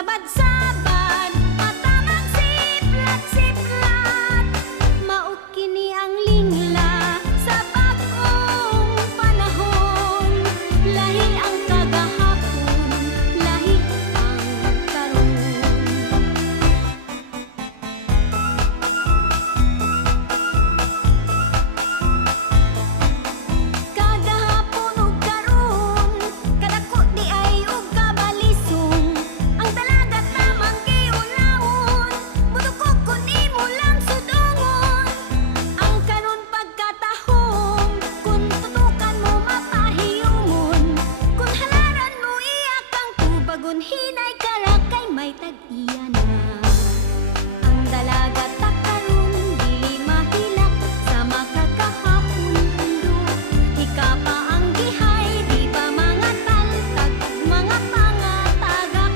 magsabad-sabad, matamang siplat-siplat. Mao kini ang lingla sa bag-ong panahon. Lahi ang kagahapon, lahi ang karon. Kagahapon ug karon, kadako di ay ug kabalisong. Ang dalagat lamang giunahon, mudukog kun imo lang sudongon. Ang kanon pagkatahom, kun tutukan mo mapahiyumon. Kun halaran mo iya kang tubagon, hinay karakay may tag-iya na. Ang dalaga takaron dili mahilak sa makakahapon undo. Ika pa ang gihay, di ba mga taltag ug mga pangatagak.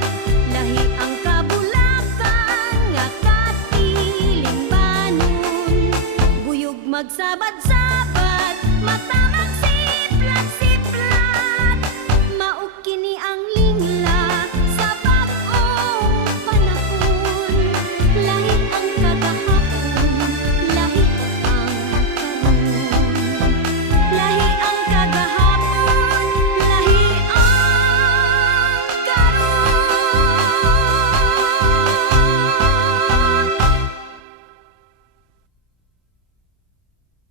Lahi ang kabulakan nga katilingbanon. Buyog magsabad-sabad, mata